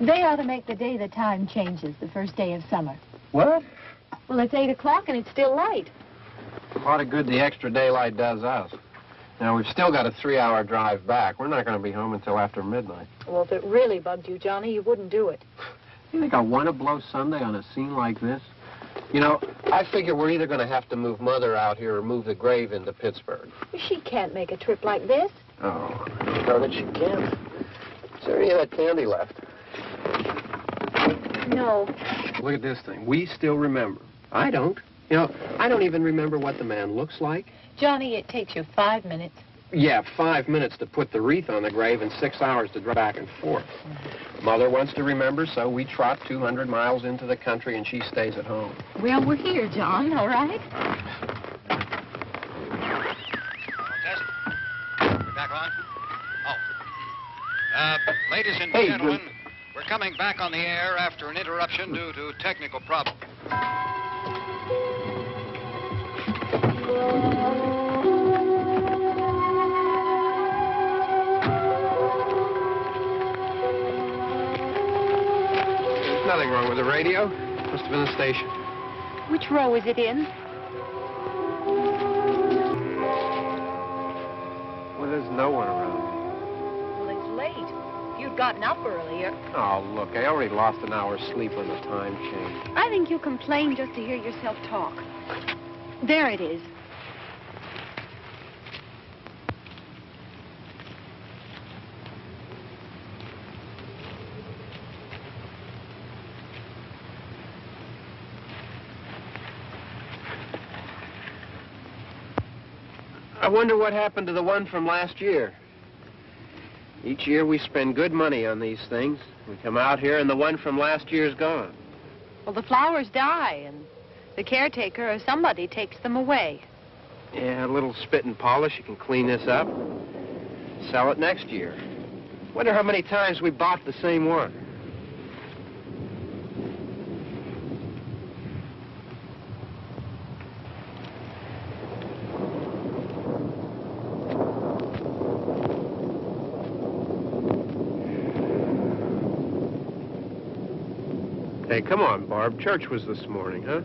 They ought to make the day the time changes, the first day of summer. What? Well, it's 8 o'clock and it's still light. A lot of good the extra daylight does us. Now, we've still got a 3-hour drive back. We're not going to be home until after midnight. Well, if it really bugged you, Johnny, you wouldn't do it. You think I want to blow Sunday on a scene like this? You know, I figure we're either going to have to move Mother out here or move the grave into Pittsburgh. She can't make a trip like this. Oh, I know that she can't. Is there any of that candy left? No. Look at this thing. We still remember. I don't. You know, I don't even remember what the man looks like. Johnny, it takes you 5 minutes. Yeah, 5 minutes to put the wreath on the grave and 6 hours to drive back and forth. Mother wants to remember, so we trot 200 miles into the country and she stays at home. Well, we're here, John, all right? Test. We're back on? Oh. Ladies and gentlemen, we're coming back on the air after an interruption due to technical problems. There's nothing wrong with the radio. Must have been the station. Which row is it in? Well, there's no one around. Well, it's late. If you'd gotten up earlier. Oh, look, I already lost an hour's sleep when the time changed. I think you complain just to hear yourself talk. There it is. I wonder what happened to the one from last year. Each year we spend good money on these things. We come out here and the one from last year's gone. Well, the flowers die, and the caretaker or somebody takes them away. Yeah, a little spit and polish. You can clean this up. Sell it next year. Wonder how many times we bought the same one. Hey, come on, Barb. Church was this morning, huh?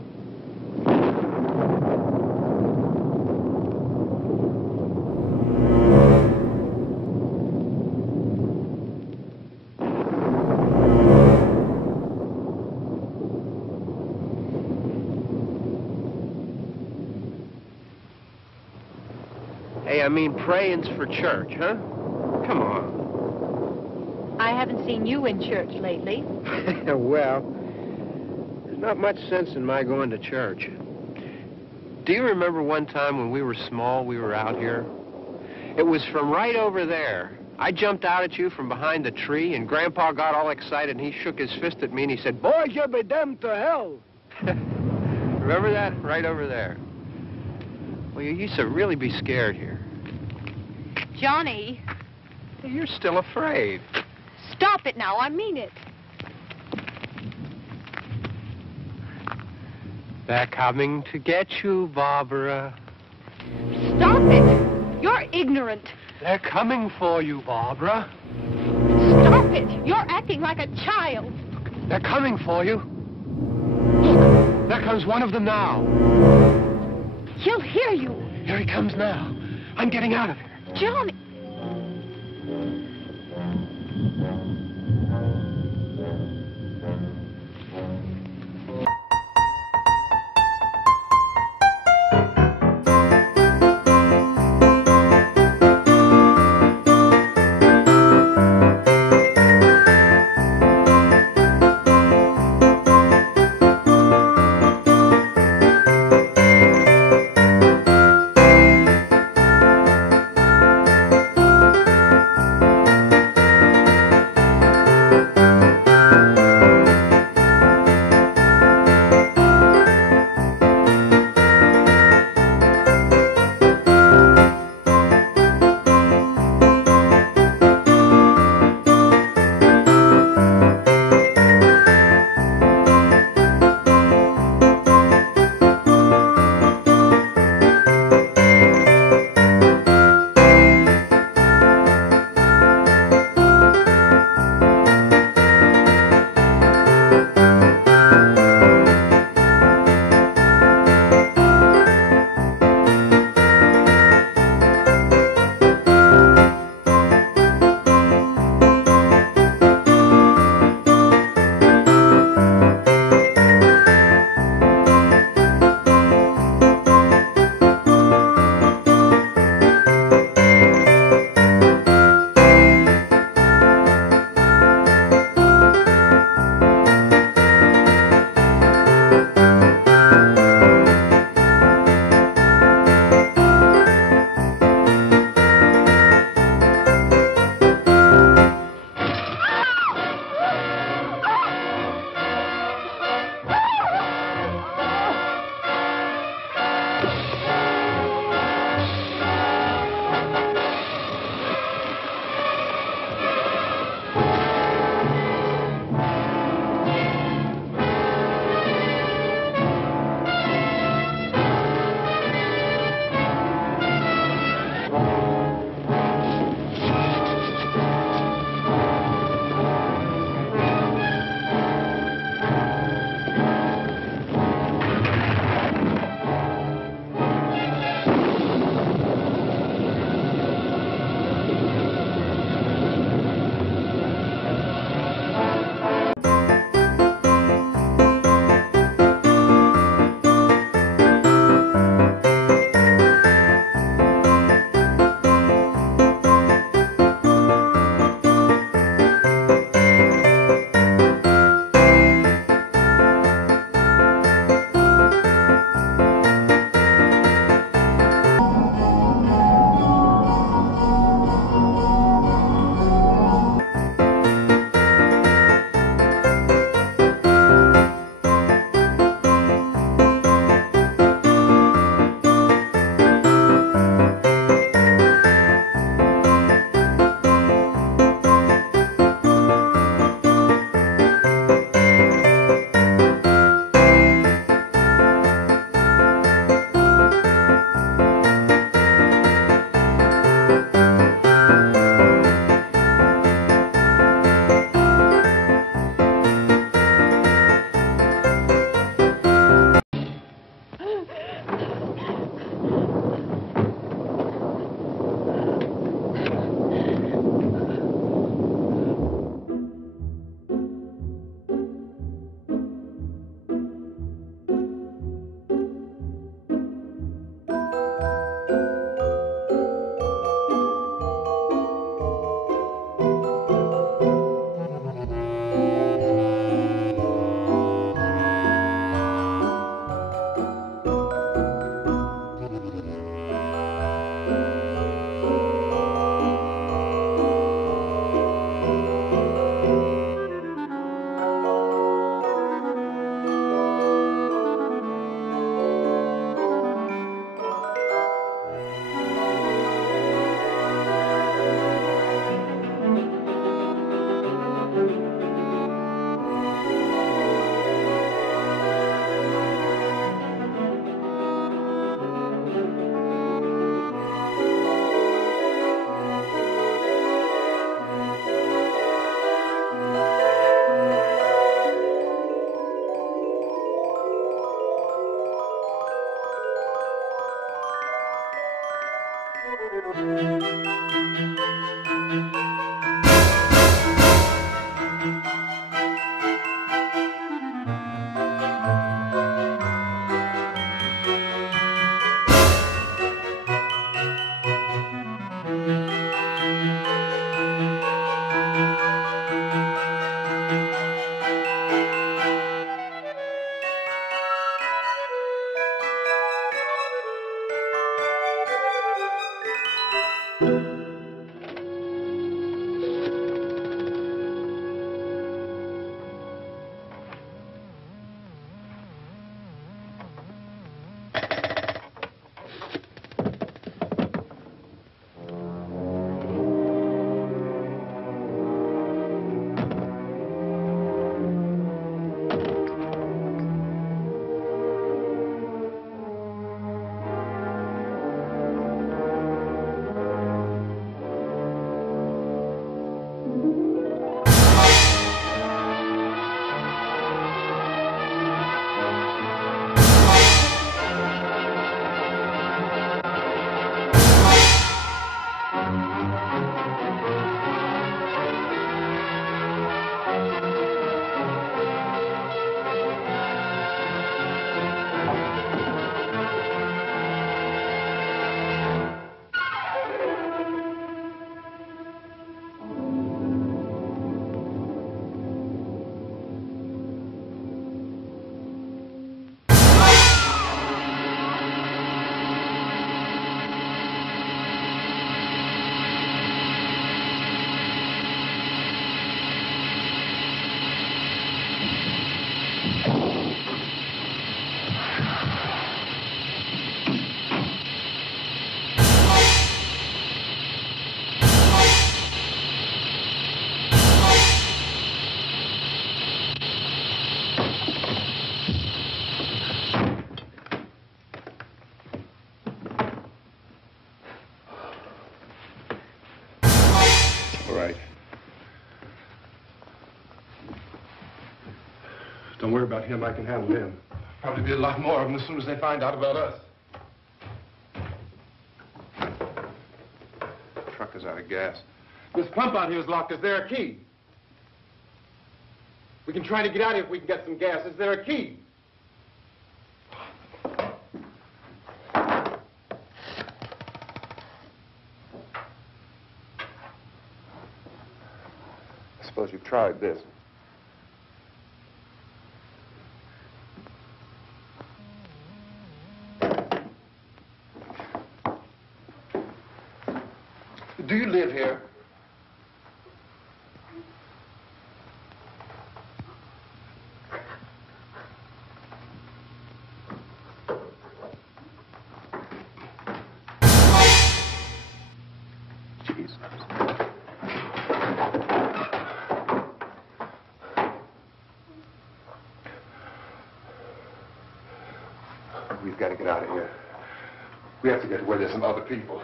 Hey, I mean praying's for church, huh? Come on. I haven't seen you in church lately. Well, there's not much sense in my going to church. Do you remember one time when we were small, we were out here? It was from right over there. I jumped out at you from behind the tree, and Grandpa got all excited, and he shook his fist at me, and he said, "Boys, you'll be damned to hell." Remember that? Right over there. Well, you used to really be scared here. Johnny. You're still afraid. Stop it now. I mean it. They're coming to get you, Barbara. Stop it. You're ignorant. They're coming for you, Barbara. Stop it. You're acting like a child. They're coming for you. Look, there comes one of them now. He'll hear you. Here he comes now. I'm getting out of here. Johnny. Don't worry about him. I can handle him. Probably be a lot more of them as soon as they find out about us. The truck is out of gas. This pump out here is locked. Is there a key? We can try to get out of here if we can get some gas. Is there a key? I suppose you've tried this. Do you live here? Jesus. We've got to get out of here. We have to get to where there's some other people.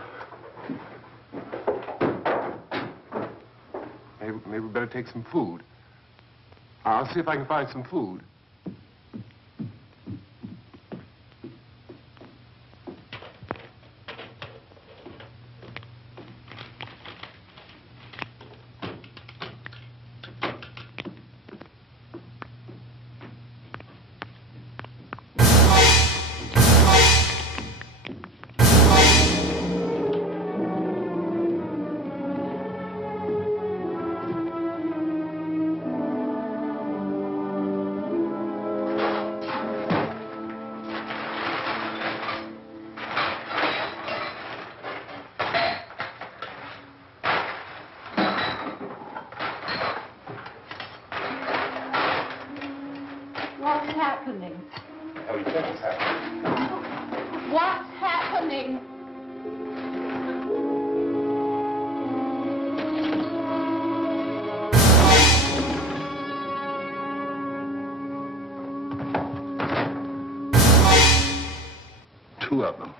Maybe we better take some food. I'll see if I can find some food. What's happening? How do you think it's happening? What's happening? Two of them.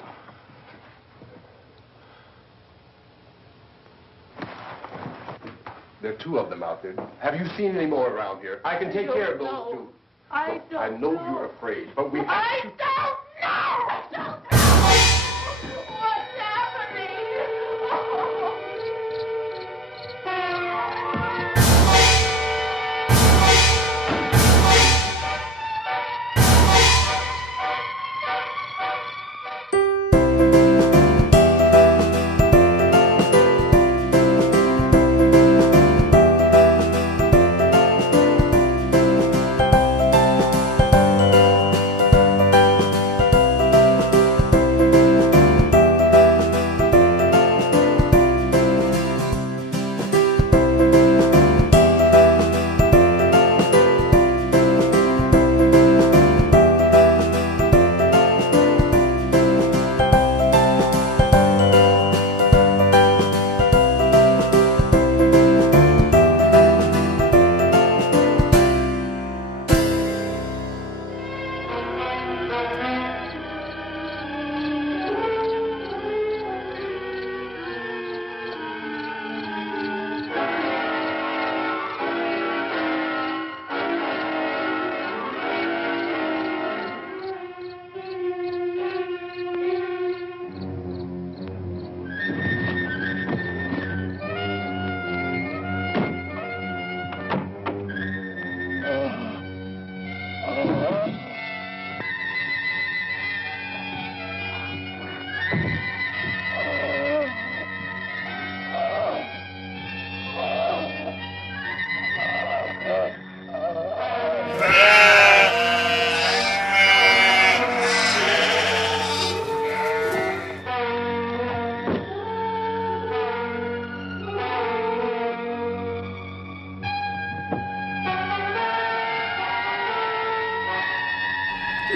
There are two of them out there. Have you seen any more around here? I can take care of those two. I don't I know you're afraid, but we have I to... don't know! I don't know! What's happening?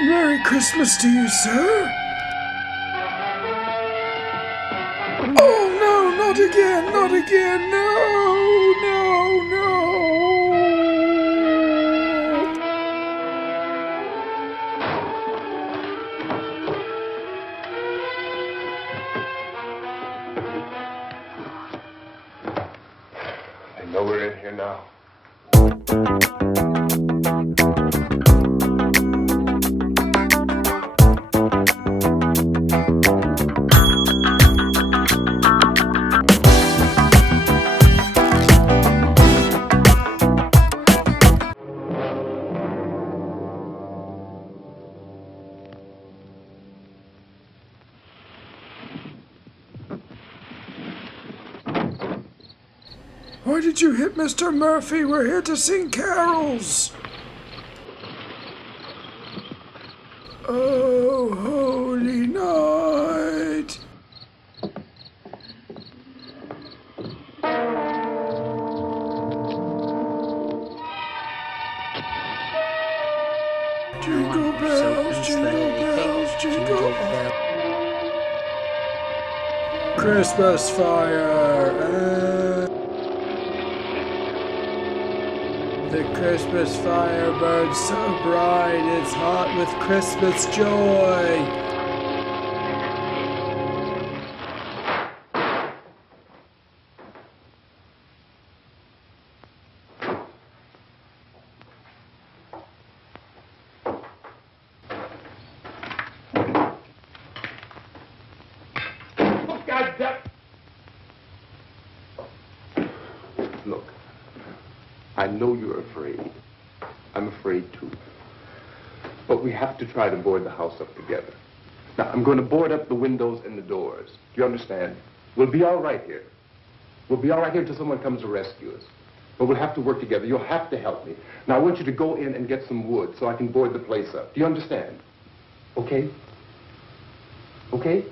Merry Christmas to you, sir. Oh, no, not again, not again. No, no, no. I know we're in here now. Why did you hit Mr. Murphy? We're here to sing carols. Oh, holy night. Jingle bells, jingle bells, jingle bells. Christmas fire. The Christmas fire burns so bright, it's hot with Christmas joy. Look, I know you're afraid. I'm afraid too. But we have to try to board the house up together. Now, I'm going to board up the windows and the doors. Do you understand? We'll be all right here. We'll be all right here until someone comes to rescue us. But we'll have to work together. You'll have to help me. Now, I want you to go in and get some wood so I can board the place up. Do you understand? Okay? Okay?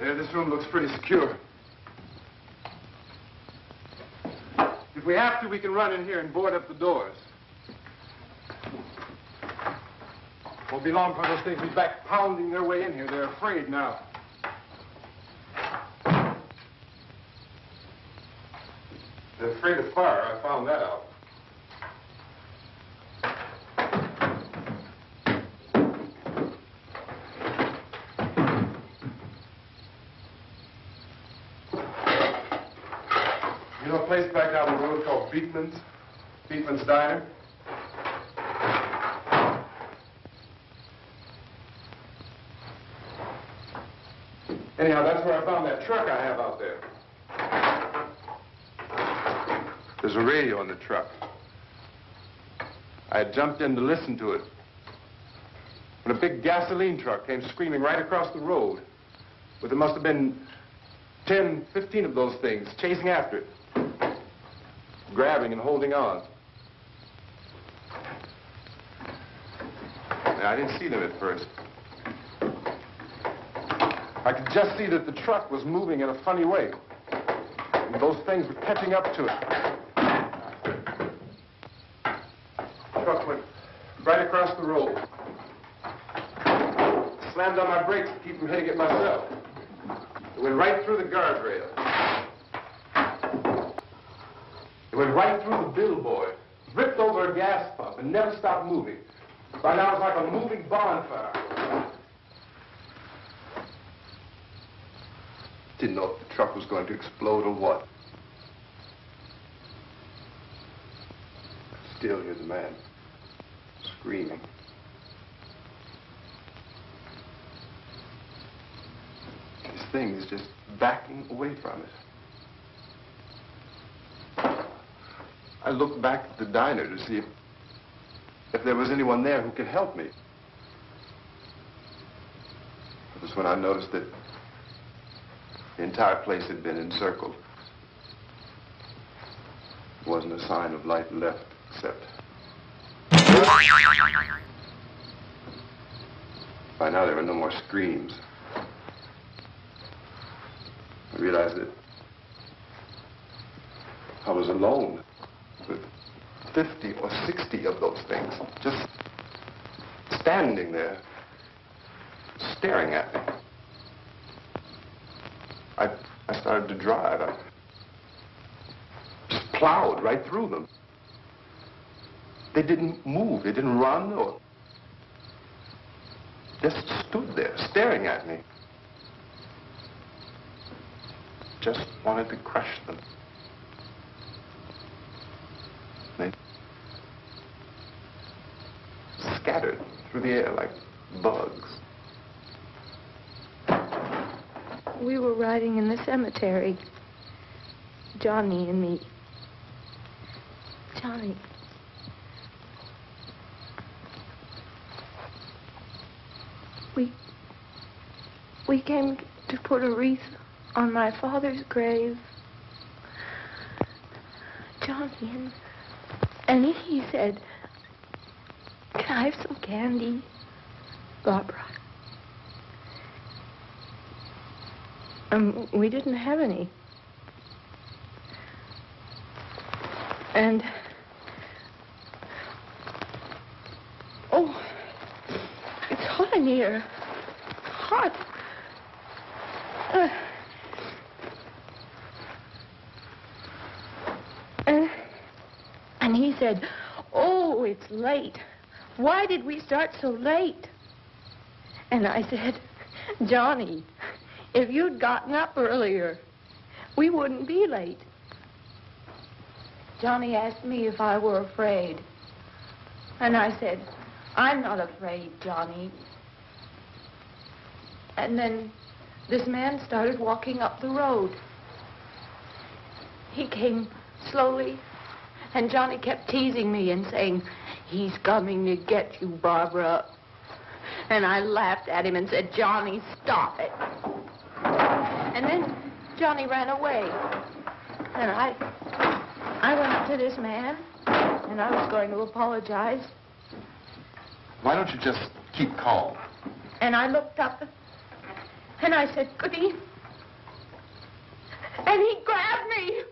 This room looks pretty secure. If we have to, we can run in here and board up the doors. Won't be long before those things will be back pounding their way in here. They're afraid now. They're afraid of fire. I found that out. You know a place back down the road called Beekman's? Beekman's Diner? Anyhow, that's where I found that truck I have out there. There's a radio in the truck. I had jumped in to listen to it when a big gasoline truck came screaming right across the road. But there must have been 10, 15 of those things chasing after it, grabbing and holding on. Now, I didn't see them at first. I could just see that the truck was moving in a funny way. And those things were catching up to it. The truck went right across the road. Slammed on my brakes to keep from hitting it myself. It went right through the guardrail. It went right through the billboard, ripped over a gas pump, and never stopped moving. By now, it was like a moving bonfire. Didn't know if the truck was going to explode or what. Still, here's a man screaming. thing is just backing away from it. I looked back at the diner to see if there was anyone there who could help me. It was when I noticed that the entire place had been encircled. There wasn't a sign of light left except... By now there were no more screams. I realized that I was alone with 50 or 60 of those things, just standing there, staring at me. I started to drive. I just plowed right through them. They didn't move. They didn't run or just stood there staring at me. Just wanted to crush them. They scattered through the air like bugs. We were riding in the cemetery, Johnny and me. Johnny. We came to put a wreath on my father's grave. Johnny, and he said, "Can I have some candy, Barbara?" We didn't have any. And, oh, it's hot in here. Hot. And he said, "Oh, it's late. Why did we start so late?" And I said, "Johnny, if you'd gotten up earlier, we wouldn't be late." Johnny asked me if I were afraid. And I said, "I'm not afraid, Johnny." And then this man started walking up the road. He came slowly, and Johnny kept teasing me and saying, "He's coming to get you, Barbara." And I laughed at him and said, "Johnny, stop it." And then Johnny ran away. And I went up to this man, and I was going to apologize. Why don't you just keep calm? And I looked up, and I said, "Goody." And he grabbed me.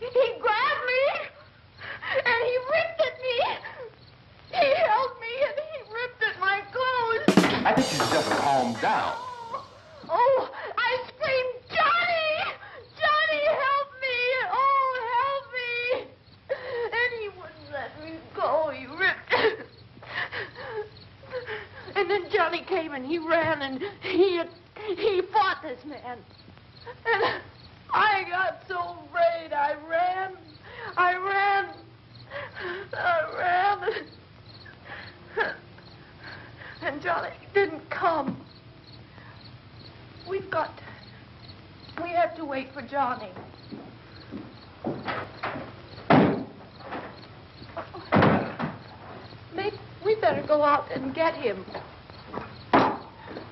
He grabbed me, and he ripped at me. He held me, and he ripped at my clothes. I think you should just calm down. Oh, I screamed, "Johnny! Johnny, help me! Oh, help me!" And he wouldn't let me go. He ripped. And then Johnny came and he ran and he fought this man. And I got so afraid. I ran. And Johnny didn't come. We have to wait for Johnny. Maybe we better go out and get him.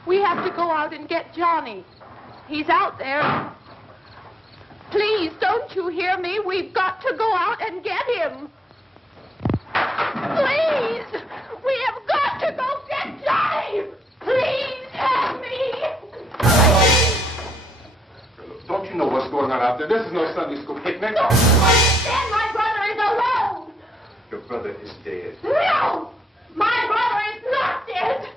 We have to go out and get Johnny. He's out there. Please, don't you hear me? We've got to go out and get him. Please! We have got to go get Johnny! Please help me! Don't you know what's going on out there? This is no Sunday school picnic. Don't you understand? My brother is alone! Your brother is dead. No! My brother is not dead!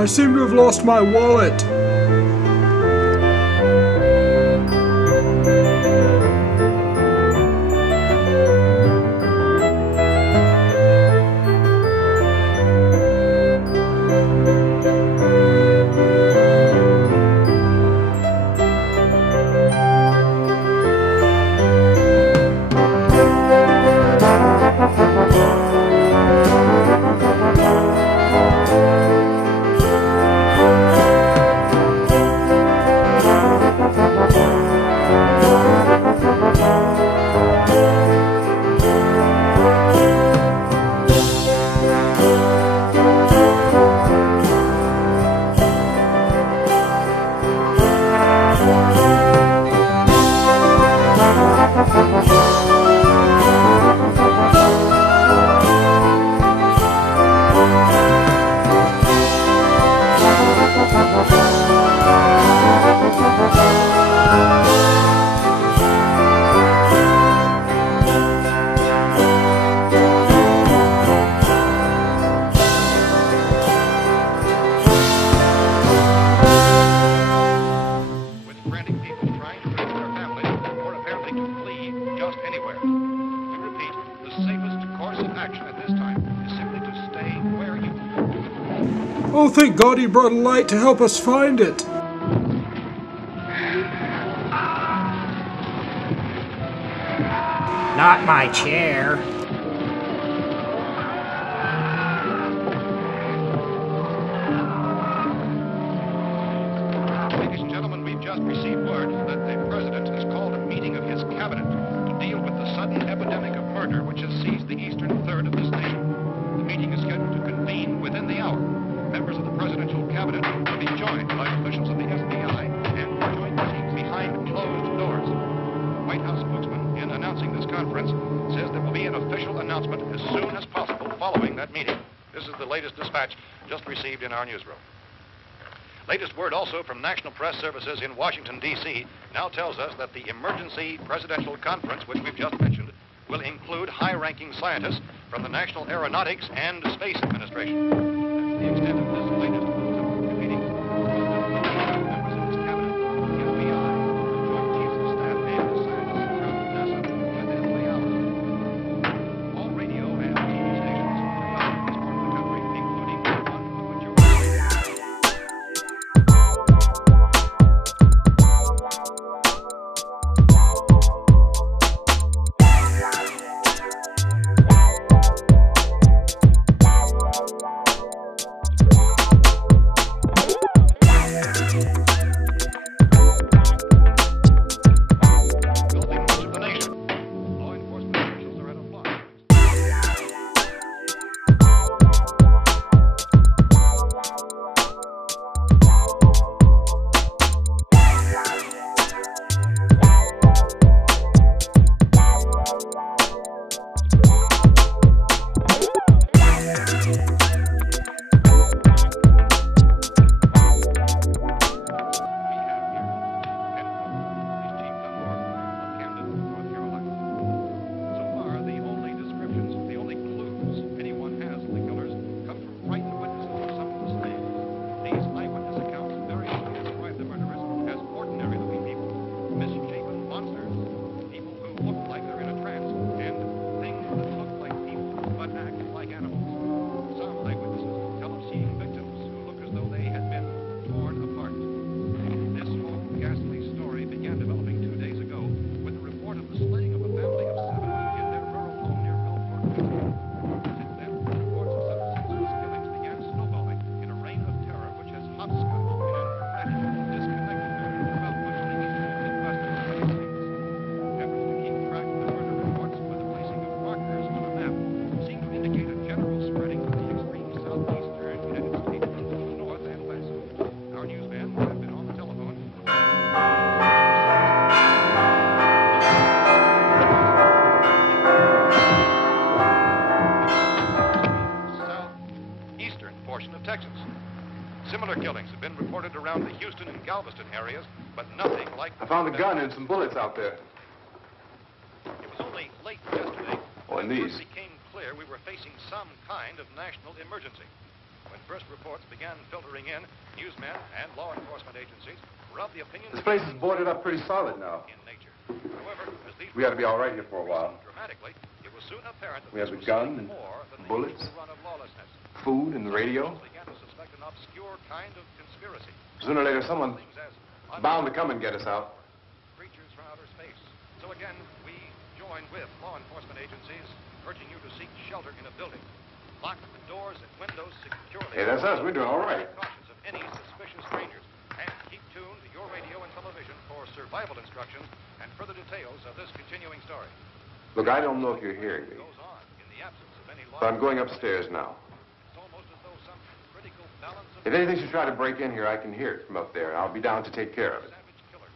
I seem to have lost my wallet. Oh, thank God he brought a light to help us find it. Not my chair. Ladies and gentlemen, we've just received word that the President has called a meeting of his cabinet to deal with the sudden epidemic of murder which has seized the eastern third of this nation. The meeting is scheduled to convene within the hour. Members of the presidential cabinet will be joined by officials of the FBI and joint meetings behind closed doors. The White House spokesman, in announcing this conference, says there will be an official announcement as soon as possible following that meeting. This is the latest dispatch just received in our newsroom. Latest word also from National Press Services in Washington, D.C. now tells us that the emergency presidential conference, which we've just mentioned, will include high-ranking scientists from the National Aeronautics and Space Administration. That's the extent of this latest meeting. Members of his cabinet, the FBI, joint chiefs of staff, and the scientists from NASA within the hour. All radio and TV stations throughout this part of the country, including one of which you're Similar killings have been reported around the Houston and Galveston areas, but nothing like the... I found a gun and some bullets out there. It was only late yesterday Oh, and that these? it became clear clear we were facing some kind of national emergency. When first reports began filtering in, newsmen and law enforcement agencies were of the opinion This place is boarded up pretty solid now. in nature. However, as these We ought to be all right here for a while. dramatically, it was soon apparent that We have this the was gun something and more than the bullets. usual run of lawlessness. Food and the radio. Began to suspect an obscure kind of conspiracy. Sooner or later, someone Things as bound to come and get us out. creatures from outer space. So again, we join with law enforcement agencies, urging you to seek shelter in a building. Lock the doors and windows securely. Hey, that's us. We're doing all right. Cautions of any suspicious strangers. And keep tuned to your radio and television for survival instructions and further details of this continuing story. Look, I don't know if you're hearing me, Goes on in the absence of any law. but I'm going upstairs now. It's almost as though some critical balance of If anything should try to break in here, I can hear it from up there. I'll be down to take care of it. savage killers.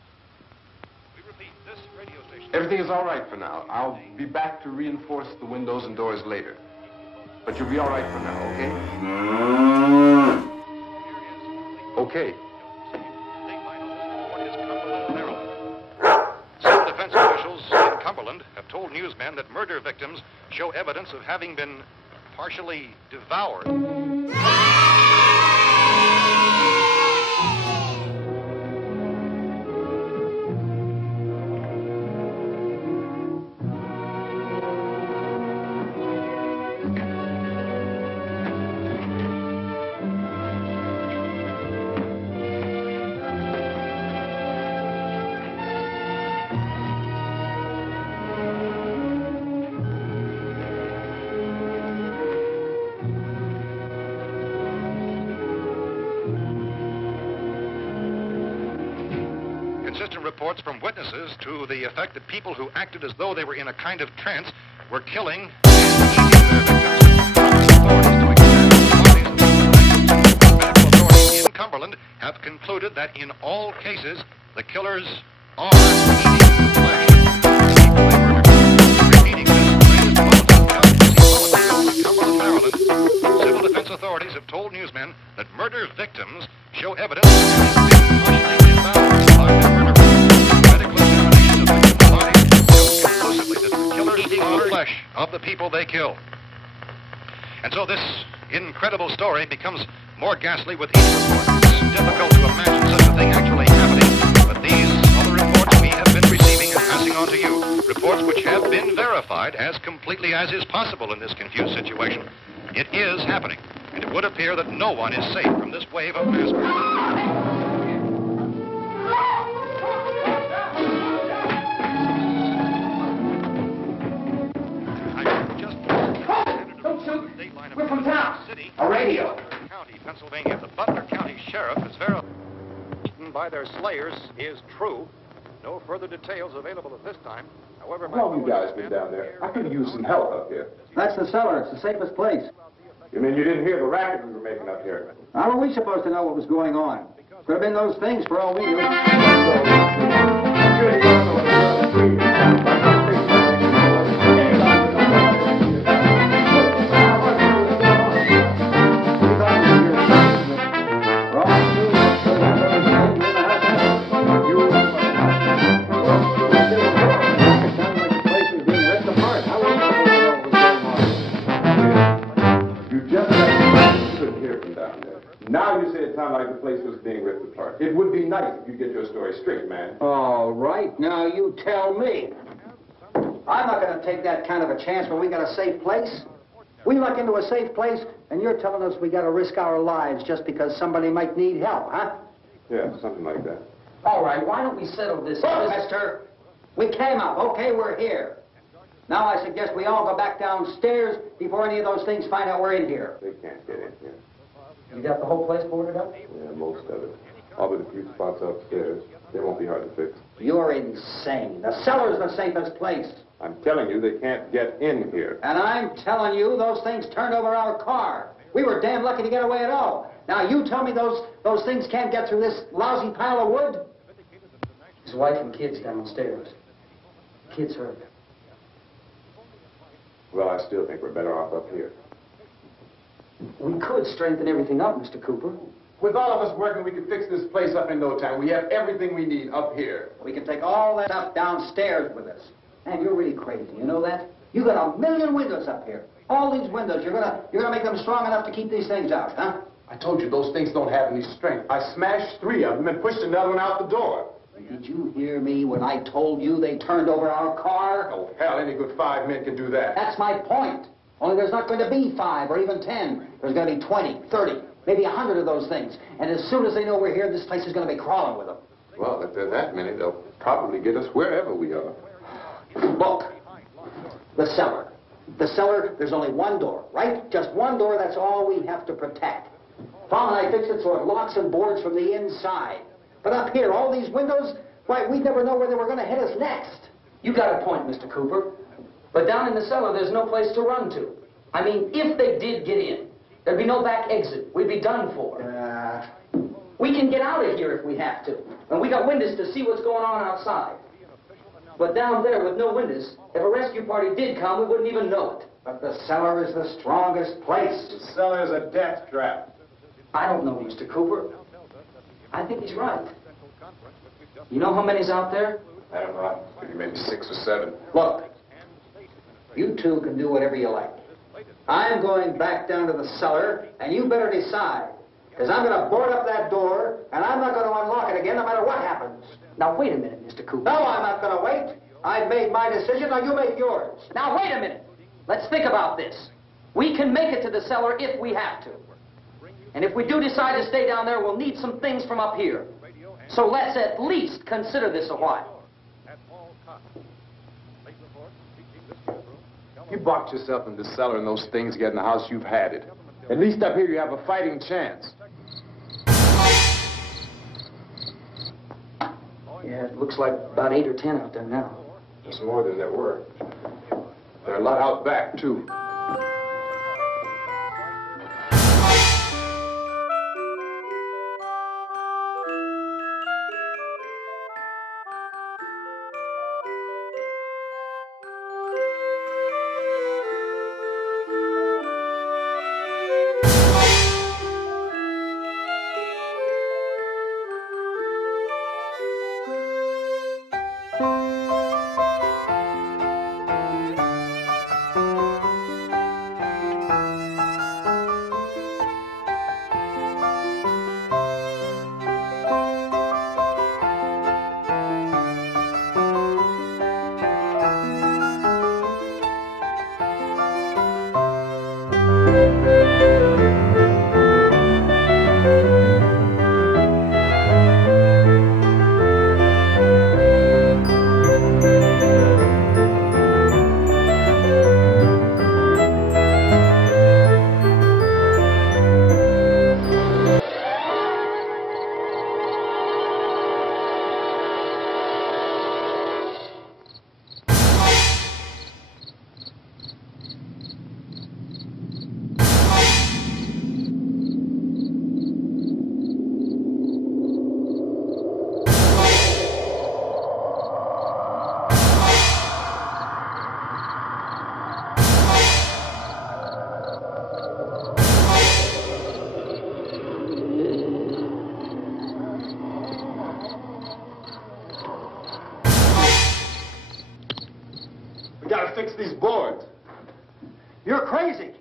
We repeat, this radio station. Everything is all right for now. I'll be back to reinforce the windows and doors later. But you'll be all right for now, okay? Okay. Civil defense officials in Cumberland have told newsmen that murder victims show evidence of having been partially devoured. Consistent reports from witnesses to the effect that people who acted as though they were in a kind of trance were killing and eating their victims. Medical authorities in Cumberland have concluded that in all cases, the killers are eating the flesh of people they murdered. Repeating this latest bulletin, Cumberland, Maryland, civil defense authorities have told newsmen that murder victims show evidence of having been partially devoured by their murderers. Medical examination of victims' bodies shows conclusively that the killers eat the flesh of the people they kill. And so this incredible story becomes more ghastly with each report. It's difficult to imagine such a thing actually happening, but these are the reports we have been receiving and passing on to you. Reports which have been verified as completely as is possible in this confused situation. It is happening, and it would appear that no one is safe from this wave of mass murder. We're from town. City, A radio. County, Pennsylvania. The Butler County Sheriff is verified by their slayers is true. No further details available at this time. However, How long have you guys been down there? I could use some help up here. That's the cellar. It's the safest place. You mean you didn't hear the racket we were making up here? How were we supposed to know what was going on? Could have been those things for all we knew. Now you say it sounded like the place was being ripped apart. It would be nice if you get your story straight, man. All right, now you tell me. I'm not going to take that kind of a chance when we got a safe place. We luck into a safe place, and you're telling us we got to risk our lives just because somebody might need help, huh? Yeah, something like that. All right, why don't we settle this? Look, mister, we came up. Okay, we're here. Now I suggest we all go back downstairs before any of those things find out we're in here. They can't get in here. You got the whole place boarded up? Yeah, most of it. All but a few spots upstairs. They won't be hard to fix. You're insane. The cellar's the safest place. I'm telling you, they can't get in here. And I'm telling you, those things turned over our car. We were damn lucky to get away at all. Now you tell me those things can't get through this lousy pile of wood? His wife and kids downstairs. Kids hurt. Well, I still think we're better off up here. We could strengthen everything up, Mr. Cooper. With all of us working, we could fix this place up in no time. We have everything we need up here. We can take all that stuff downstairs with us. Man, you're really crazy. You know that? You got 1,000,000 windows up here. All these windows, you're gonna make them strong enough to keep these things out, huh? I told you those things don't have any strength. I smashed 3 of them and pushed another one out the door. Did you hear me when I told you they turned over our car? Oh, hell, any good 5 men can do that. That's my point. Only there's not going to be 5 or even 10. There's going to be 20, 30, maybe 100 of those things. And as soon as they know we're here, this place is going to be crawling with them. Well, if there's that many, they'll probably get us wherever we are. Look, the cellar. The cellar, there's only one door, right? Just one door, that's all we have to protect. Tom and I fixed it so it locks and boards from the inside. But up here, all these windows, why, we'd never know where they were going to hit us next. You got a point, Mr. Cooper. But down in the cellar, there's no place to run to. I mean, if they did get in, there'd be no back exit. We'd be done for. We can get out of here if we have to. And we got windows to see what's going on outside. But down there with no windows, if a rescue party did come, we wouldn't even know it. But the cellar is the strongest place. The cellar is a death trap. I don't know, Mr. Cooper. I think he's right. You know how many's out there? I don't know. Maybe 6 or 7. Look, you two can do whatever you like. I'm going back down to the cellar, and you better decide. Because I'm going to board up that door, and I'm not going to unlock it again no matter what happens. Now, wait a minute, Mr. Cooper. No, I'm not going to wait. I've made my decision, now you make yours. Now, wait a minute. Let's think about this. We can make it to the cellar if we have to. And if we do decide to stay down there, we'll need some things from up here. So let's at least consider this a while. You box yourself in the cellar and those things get in the house, you've had it. At least up here you have a fighting chance. Yeah, it looks like about 8 or 10 out there now. There's more than there were. There are a lot out back, too. We gotta fix these boards. You're crazy.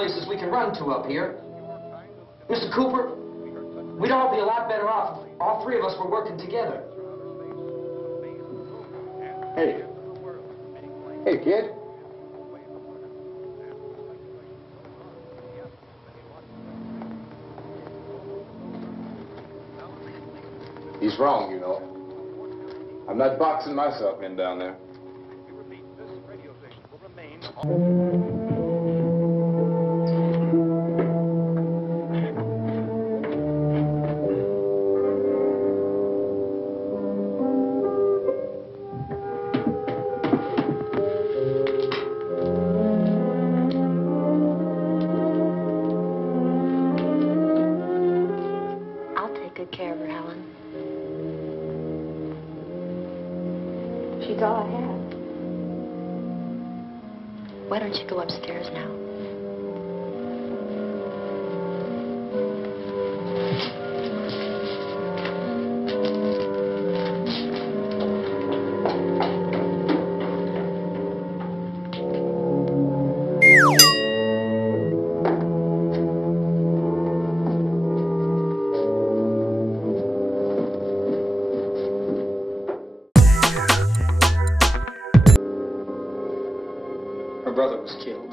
places we can run to up here. Mr. Cooper, we'd all be a lot better off if all three of us were working together. Hey. Hey, kid. He's wrong, you know. I'm not boxing myself in down there. I'll take good care of her, Helen. She's all I have. Why don't you go upstairs now? Her brother was killed.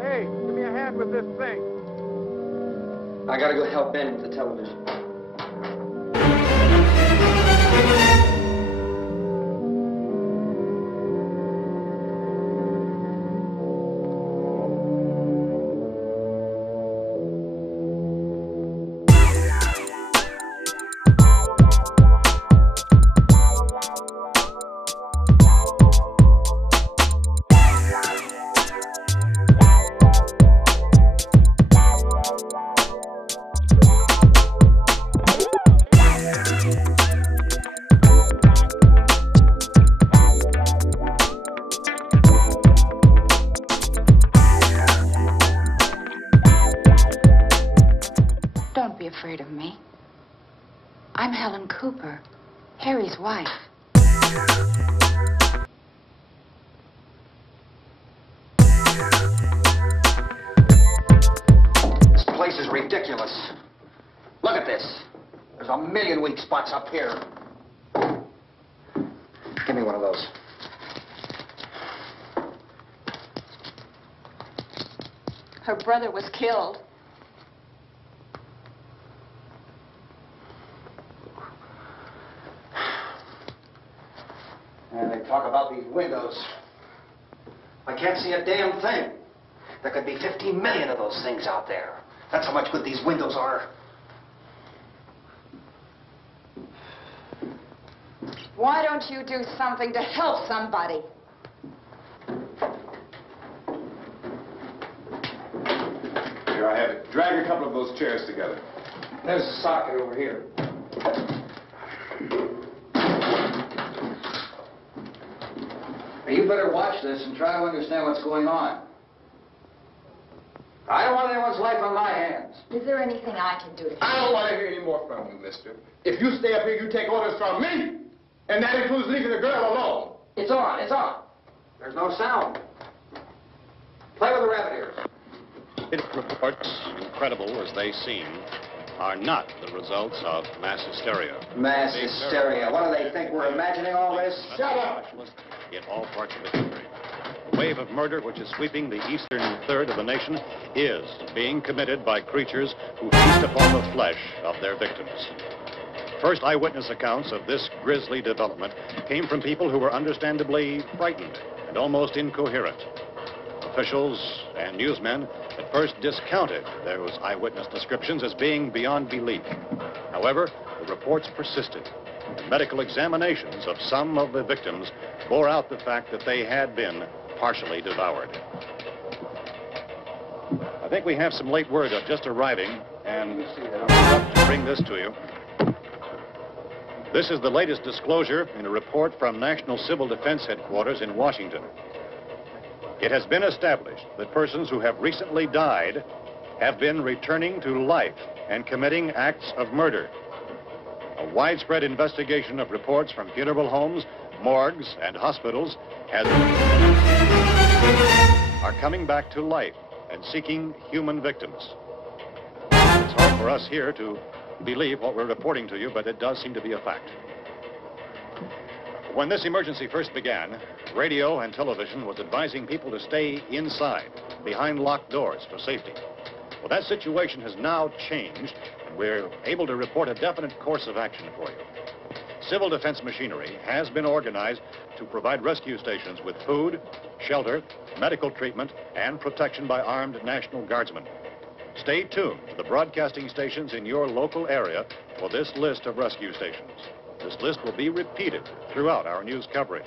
Hey, give me a hand with this thing. I gotta go help Ben with the television. Don't be afraid of me. I'm Helen Cooper, Harry's wife. This place is ridiculous. Look at this. There's a million weak spots up here. Give me one of those. Her brother was killed. And they talk about these windows. I can't see a damn thing. There could be 15 million of those things out there. That's how much good these windows are. Why don't you do something to help somebody? Here, I have it. Drag a couple of those chairs together. There's a socket over here. Now, you better watch this and try to understand what's going on. I don't want anyone's life on my hands. Is there anything I can do to help? I don't want to hear any more from you, mister. If you stay up here, you take orders from me. And that includes leaving the girl alone. It's on, it's on. There's no sound. Play with the rabbit ears. Reports, incredible as they seem, are not the results of mass hysteria. Mass hysteria. What do they think? We're imagining all this? Shut up! In all parts of the country. The wave of murder which is sweeping the eastern third of the nation is being committed by creatures who feast upon the flesh of their victims. First eyewitness accounts of this grisly development came from people who were understandably frightened and almost incoherent. Officials and newsmen at first discounted those eyewitness descriptions as being beyond belief. However, the reports persisted. And medical examinations of some of the victims bore out the fact that they had been partially devoured. I think we have some late word just arriving, and I'm up to bring this to you. This is the latest disclosure in a report from National Civil Defense Headquarters in Washington. It has been established that persons who have recently died have been returning to life and committing acts of murder. A widespread investigation of reports from funeral homes, morgues, and hospitals are coming back to life, and and seeking human victims. It's hard for us here to believe what we're reporting to you, but it does seem to be a fact. When this emergency first began, radio and television was advising people to stay inside, behind locked doors for safety. Well, that situation has now changed, and we're able to report a definite course of action for you. Civil defense machinery has been organized to provide rescue stations with food, shelter, medical treatment, and protection by armed National Guardsmen. Stay tuned to the broadcasting stations in your local area for this list of rescue stations. This list will be repeated throughout our news coverage.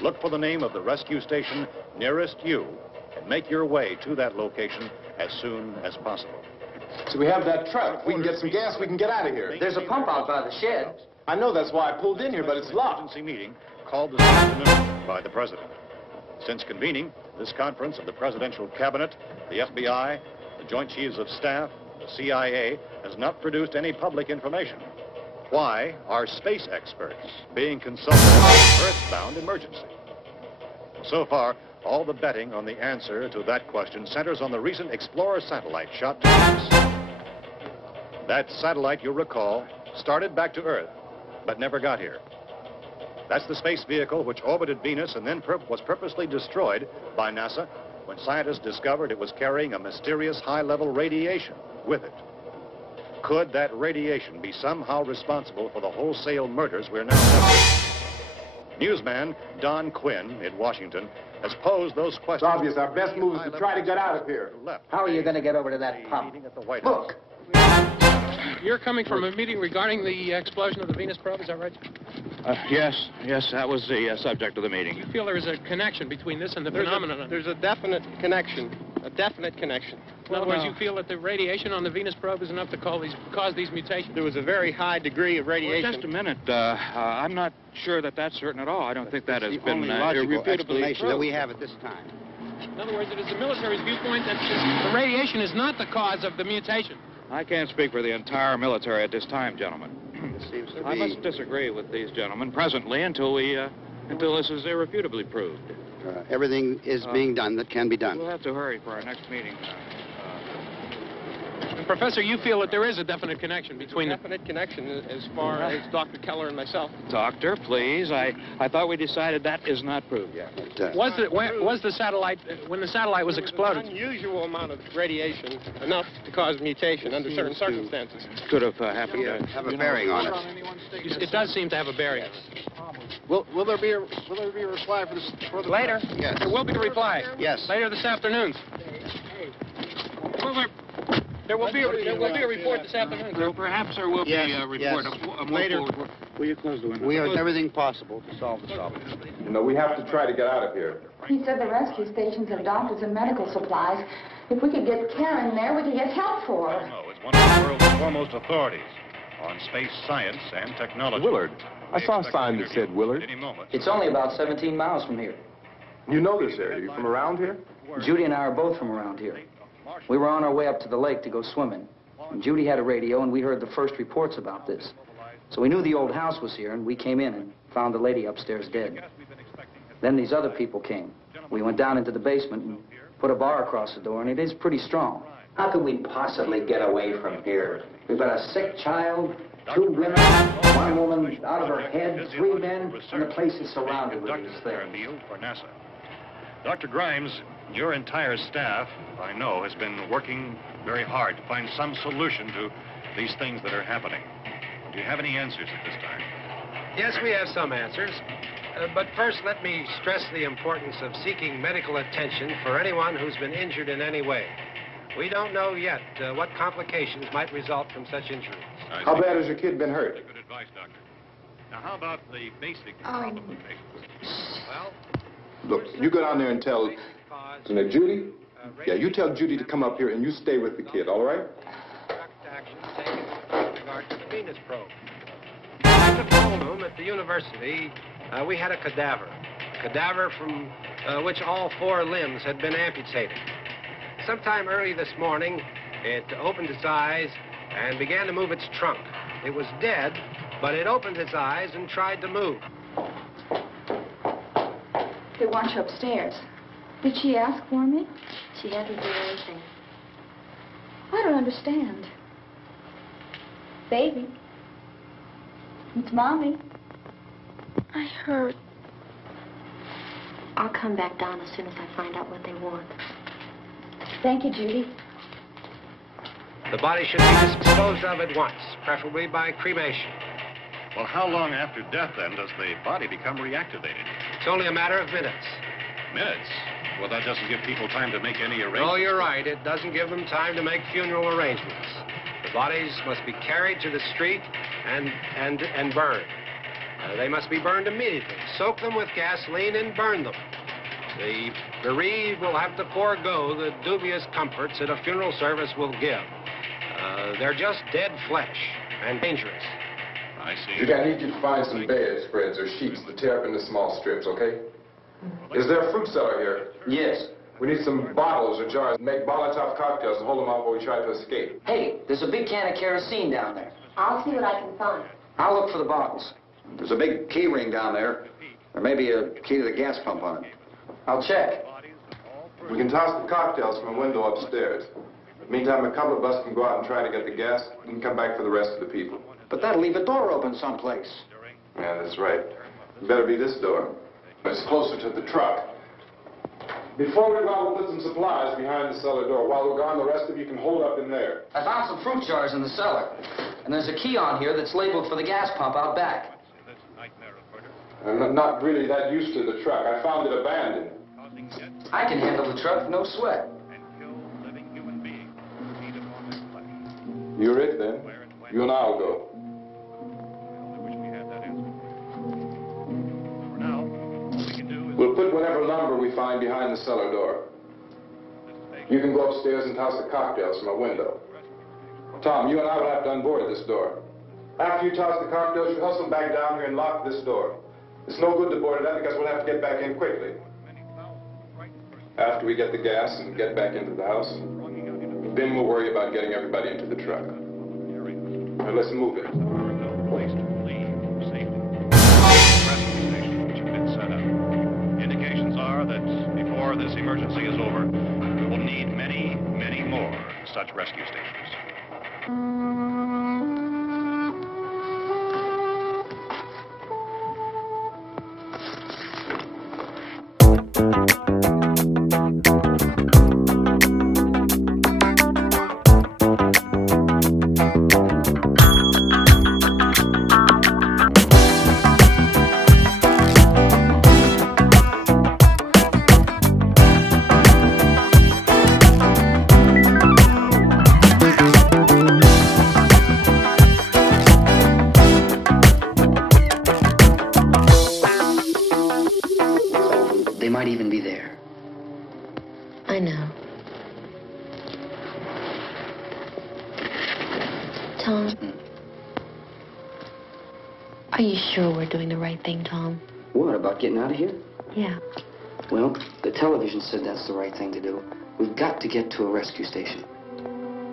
Look for the name of the rescue station nearest you and make your way to that location as soon as possible. So we have that truck. We can get some gas, we can get out of here. There's a pump out by the shed. I know, that's why I pulled in here, but it's locked. Emergency meeting called this afternoon by the President. Since convening this conference of the Presidential Cabinet, the FBI, the Joint Chiefs of Staff, the CIA has not produced any public information. Why are space experts being consulted on an earthbound emergency? So far, all the betting on the answer to that question centers on the recent Explorer satellite shot to Venus. That satellite, you'll recall, started back to Earth, but never got here. That's the space vehicle which orbited Venus and then was purposely destroyed by NASA when scientists discovered it was carrying a mysterious high-level radiation with it. Could that radiation be somehow responsible for the wholesale murders we're now suffering? Newsman Don Quinn in Washington has posed those questions. It's obvious our best move is to try to get out of here. How are you going to get over to that pump? At the White House. Look! You're coming from a meeting regarding the explosion of the Venus probe, is that right? Yes, that was the subject of the meeting. You feel there is a connection between this and the phenomenon? There's a definite connection. In other words, you feel that the radiation on the Venus probe is enough to cause these mutations? There was a very high degree of radiation. Well, just a minute. I'm not sure that that's certain at all. I don't think that has been only logical irrefutably explanation that we have at this time. In other words, it is the military's viewpoint that the radiation is not the cause of the mutation. I can't speak for the entire military at this time, gentlemen. It seems to I be... must disagree with these gentlemen presently until this is irrefutably proved. everything is being done that can be done. We'll have to hurry for our next meeting. And Professor, you feel that there is a definite connection between them? Definite connection as far as Dr. Keller and myself. Doctor, please. I thought we decided that is not proved yet. Was the satellite, when the satellite was exploded? An unusual amount of radiation, enough to cause mutation under certain circumstances. Could have happened to have a bearing on it. It does seem to have a bearing. Will there be a reply for this? Later? Yes. There will be a reply. Yes. Later this afternoon. There will be a report this afternoon. Well, perhaps there will be a report. Yes. Later. Will you close the window? We are everything possible to solve the problem. You know, we have to try to get out of here. He said the rescue stations have doctors and medical supplies. If we could get care in there, we could get help for her. No, it's one of the world's foremost authorities on space science and technology. Willard. I saw a sign that said Willard. It's only about 17 miles from here. You know this area. You from around here? Judy and I are both from around here. We were on our way up to the lake to go swimming. And Judy had a radio, and we heard the first reports about this. So we knew the old house was here, and we came in and found the lady upstairs dead. Then these other people came. We went down into the basement and put a bar across the door, and it is pretty strong. How could we possibly get away from here? We've got a sick child, 2 women, 1 woman out of her head, 3 men, and the place is surrounded with these things. For NASA. Dr. Grimes, your entire staff, I know, has been working very hard to find some solution to these things that are happening. Do you have any answers at this time? Yes, we have some answers. But first, let me stress the importance of seeking medical attention for anyone who's been injured in any way. We don't know yet what complications might result from such injuries. How bad has your kid been hurt? Good advice, Doctor. Now, how about the basic problem? Well, look, you go down there and tell Judy. Yeah, you tell Judy to come up here and you stay with the kid, all right? Action taken with regard to the Venus probe. In the control room at the university, we had a cadaver from which all 4 limbs had been amputated. Sometime early this morning, it opened its eyes and began to move its trunk. It was dead, but it opened its eyes and tried to move. They want you upstairs. Did she ask for me? She hasn't done anything. I don't understand. Baby. It's Mommy. I heard. I'll come back down as soon as I find out what they want. Thank you, Judy. The body should be disposed of at once, preferably by cremation. Well, how long after death, then, does the body become reactivated? It's only a matter of minutes. Minutes? Well, that doesn't give people time to make any arrangements. No, you're right. It doesn't give them time to make funeral arrangements. The bodies must be carried to the street and burned. They must be burned immediately. Soak them with gasoline and burn them. The bereaved will have to forego the dubious comforts that a funeral service will give. They're just dead flesh and dangerous. I see. Judy, I need you to find some bedspreads or sheets to tear up into small strips, okay? Is there a fruit cellar here? Yes. We need some bottles or jars to make Molotov cocktails and hold them out while we try to escape. Hey, there's a big can of kerosene down there. I'll see what I can find. I'll look for the bottles. There's a big key ring down there. There may be a key to the gas pump on it. I'll check. We can toss the cocktails from a window upstairs. Meantime, a couple of us can go out and try to get the gas and come back for the rest of the people. But that'll leave a door open someplace. Yeah, that's right. It better be this door. It's closer to the truck. Before we go out, we'll put some supplies behind the cellar door. While we're gone, the rest of you can hold up in there. I found some fruit jars in the cellar. And there's a key on here that's labeled for the gas pump out back. I'm not really that used to the truck. I found it abandoned. I can handle the truck, no sweat. You're it, then. You and I'll go. We'll put whatever lumber we find behind the cellar door. You can go upstairs and toss the cocktails from a window. Tom, you and I will have to unboard this door. After you toss the cocktails, you hustle back down here and lock this door. It's no good to board it up because we'll have to get back in quickly. After we get the gas and get back into the house, then we'll worry about getting everybody into the truck. Now let's move it. Indications are that before this emergency is over, we will need many, many more such rescue stations. Doing the right thing, Tom. What, about getting out of here? Yeah. Well, the television said that's the right thing to do. We've got to get to a rescue station.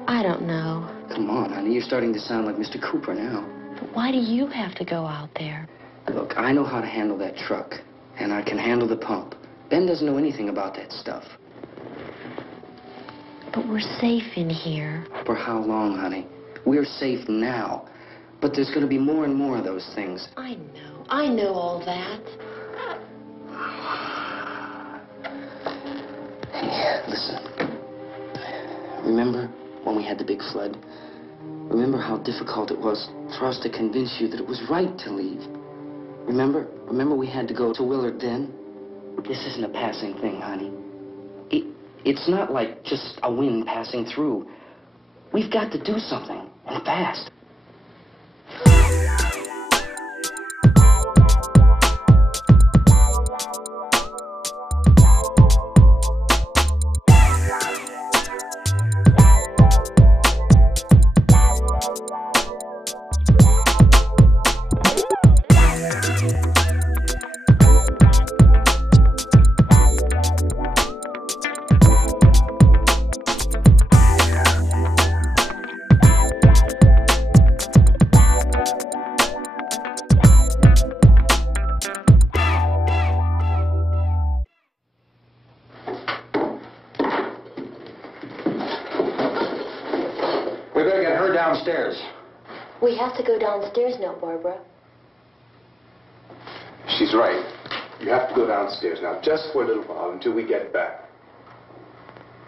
I don't know. Come on, honey, you're starting to sound like Mr. Cooper now. But why do you have to go out there? Look, I know how to handle that truck, and I can handle the pump. Ben doesn't know anything about that stuff. But we're safe in here. For how long, honey? We're safe now. But there's going to be more and more of those things. I know all that. Hey, listen. Remember when we had the big flood? Remember how difficult it was for us to convince you that it was right to leave? Remember? Remember we had to go to Willard then? This isn't a passing thing, honey. It's not like just a wind passing through. We've got to do something, and fast. downstairs. We have to go downstairs now, Barbara. She's right. You have to go downstairs now, just for a little while, until we get back.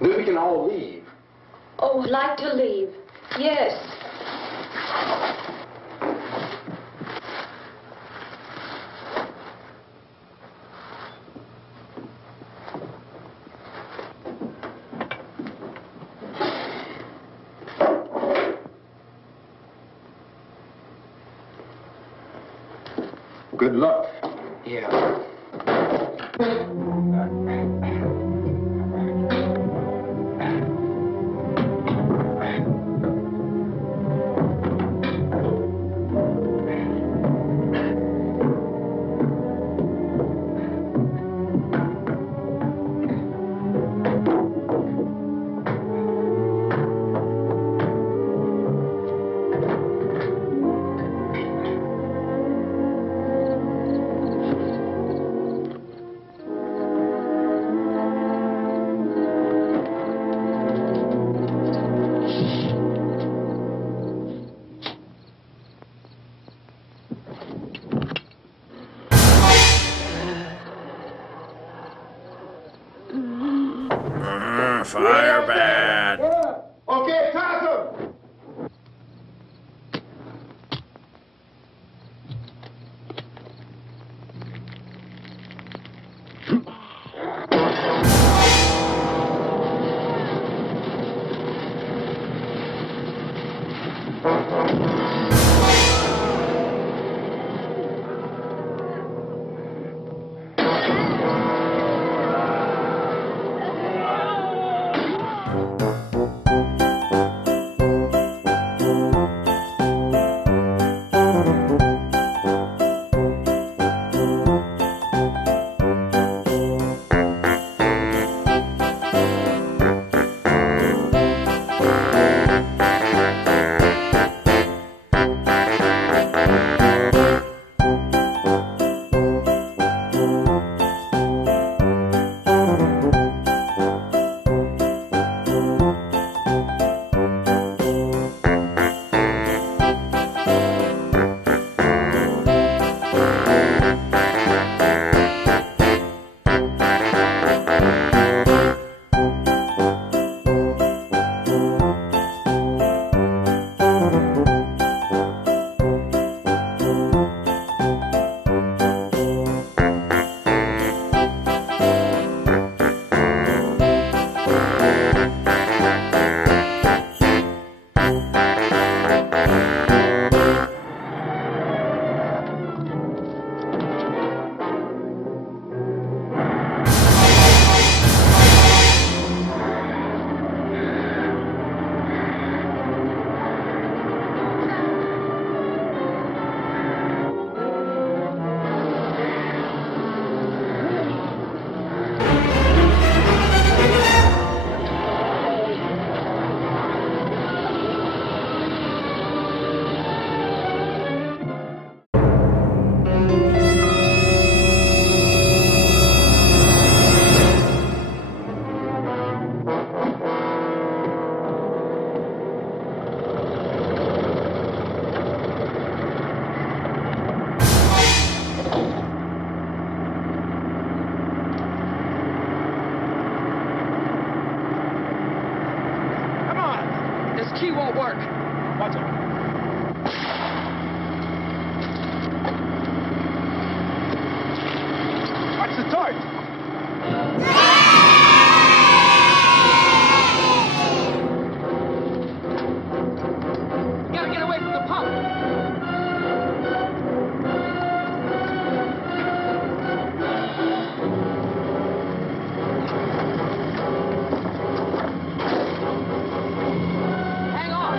Then we can all leave. Oh, I'd like to leave. Yes. Good luck. Yeah. Fire bad. Okay, toss him. Key won't work. Watch it. Watch the torch. You gotta get away from the pump. Hang on.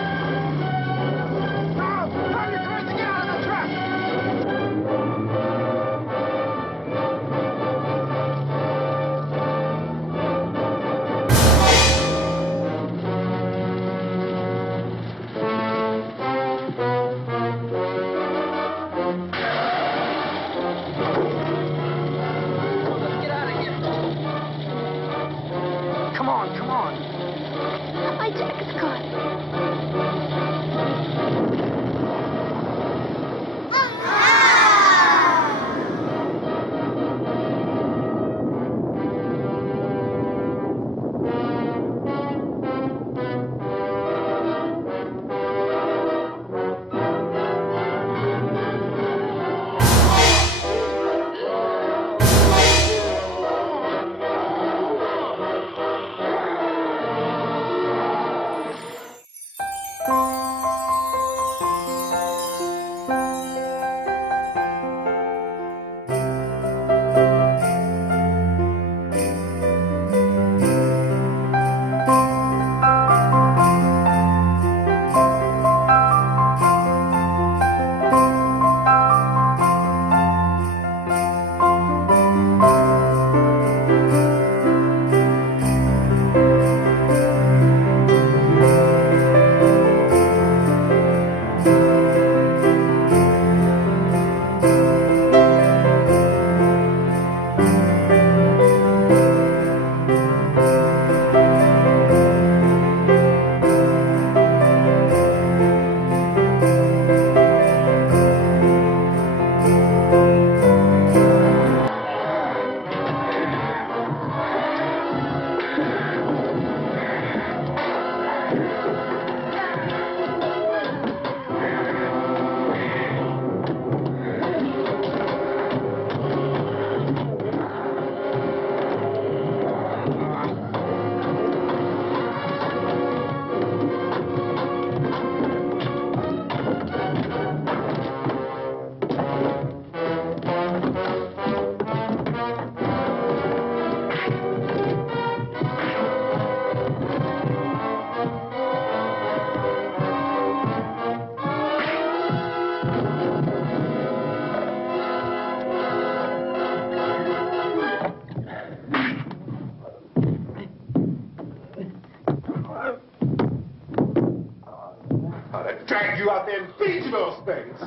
drag you out there and feed you those things.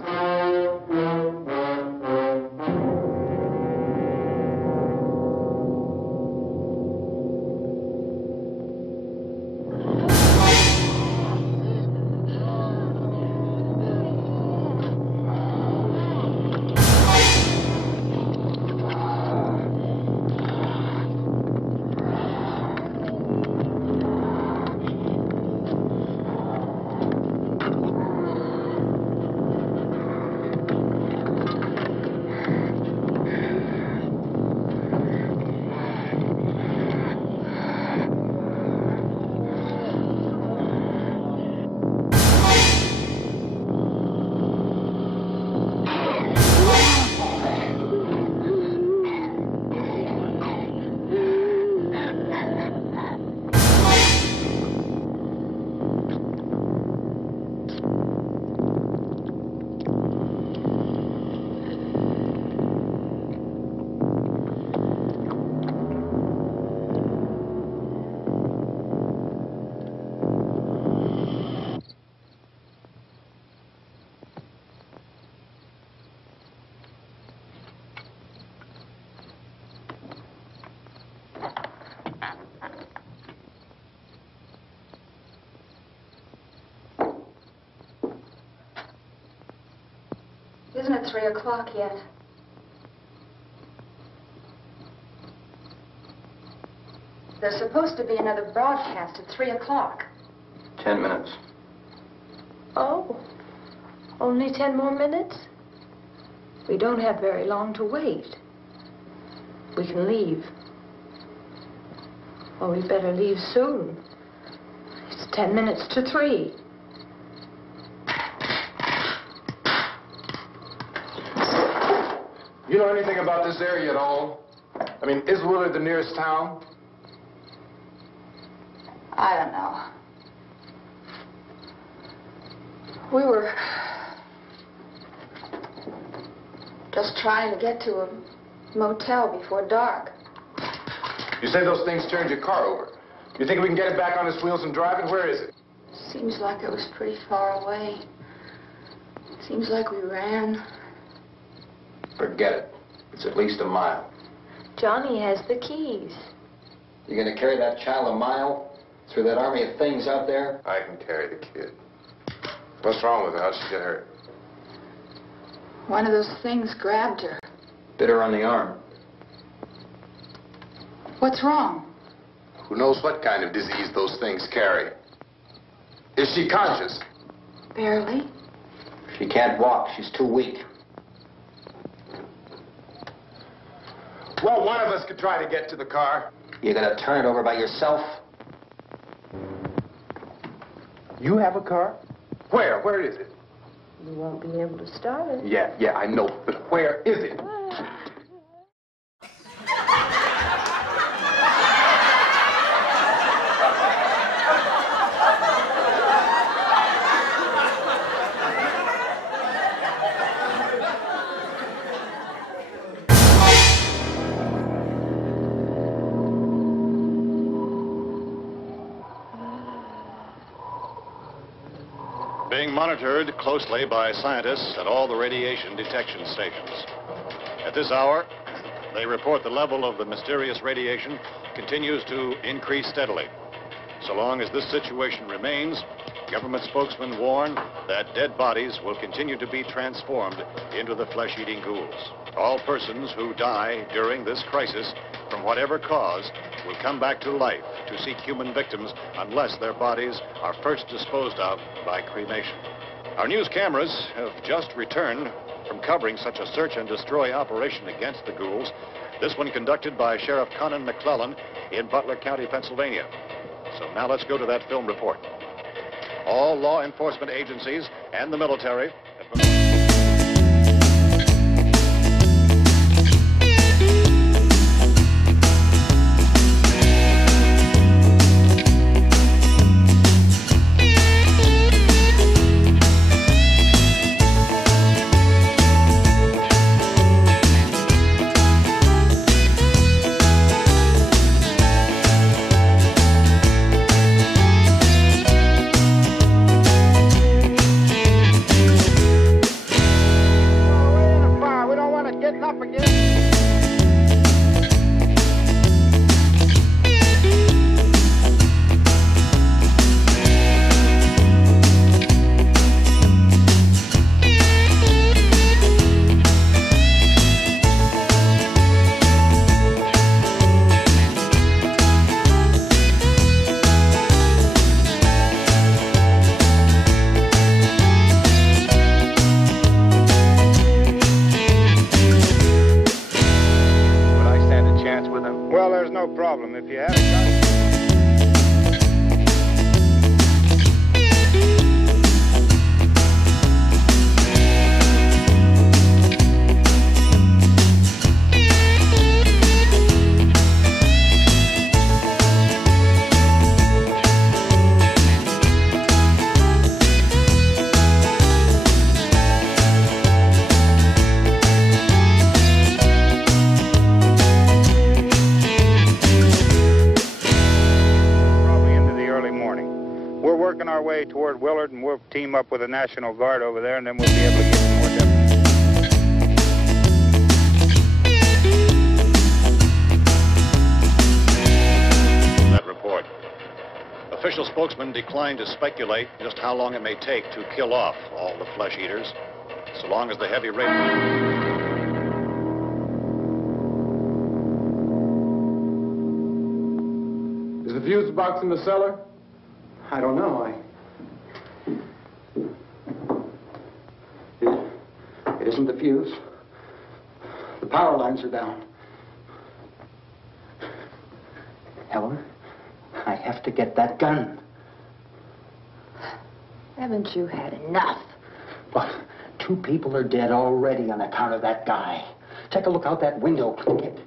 Isn't it 3 o'clock yet? There's supposed to be another broadcast at 3 o'clock. 10 minutes. Oh, only 10 more minutes? We don't have very long to wait. We can leave. Well, we better leave soon. It's 10 minutes to 3. You know anything about this area at all? I mean, is Willard the nearest town? I don't know. We were just trying to get to a motel before dark. You say those things turned your car over. You think we can get it back on its wheels and drive it? Where is it? Seems like it was pretty far away. Seems like we ran. Forget it. It's at least a mile. Johnny has the keys. You gonna carry that child a mile through that army of things out there? I can carry the kid. What's wrong with her? How'd she get hurt? One of those things grabbed her. Bit her on the arm. What's wrong? Who knows what kind of disease those things carry? Is she conscious? Barely. She can't walk. She's too weak. Well, one of us could try to get to the car. You gonna turn it over by yourself? You have a car? Where? Where is it? You won't be able to start it. Yeah, I know. But where is it? Being monitored closely by scientists at all the radiation detection stations. At this hour, they report the level of the mysterious radiation continues to increase steadily. So long as this situation remains, government spokesmen warn that dead bodies will continue to be transformed into the flesh-eating ghouls. All persons who die during this crisis, from whatever cause, will come back to life to seek human victims unless their bodies are first disposed of by cremation. Our news cameras have just returned from covering such a search and destroy operation against the ghouls, this one conducted by Sheriff Conan McClellan in Butler County, Pennsylvania. So now let's go to that film report. All law enforcement agencies and the military way toward Willard, and we'll team up with the National Guard over there, and then we'll be able to get some more deputies. That report. Official spokesman declined to speculate just how long it may take to kill off all the flesh eaters, so long as the heavy rain... Is the fuse box in the cellar? I don't know. It isn't the fuse. The power lines are down. Helen, I have to get that gun. Haven't you had enough? But 2 people are dead already on account of that guy. Take a look out that window, click it.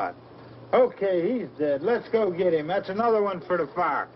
thought. Okay, he's dead. Let's go get him. That's another one for the fire.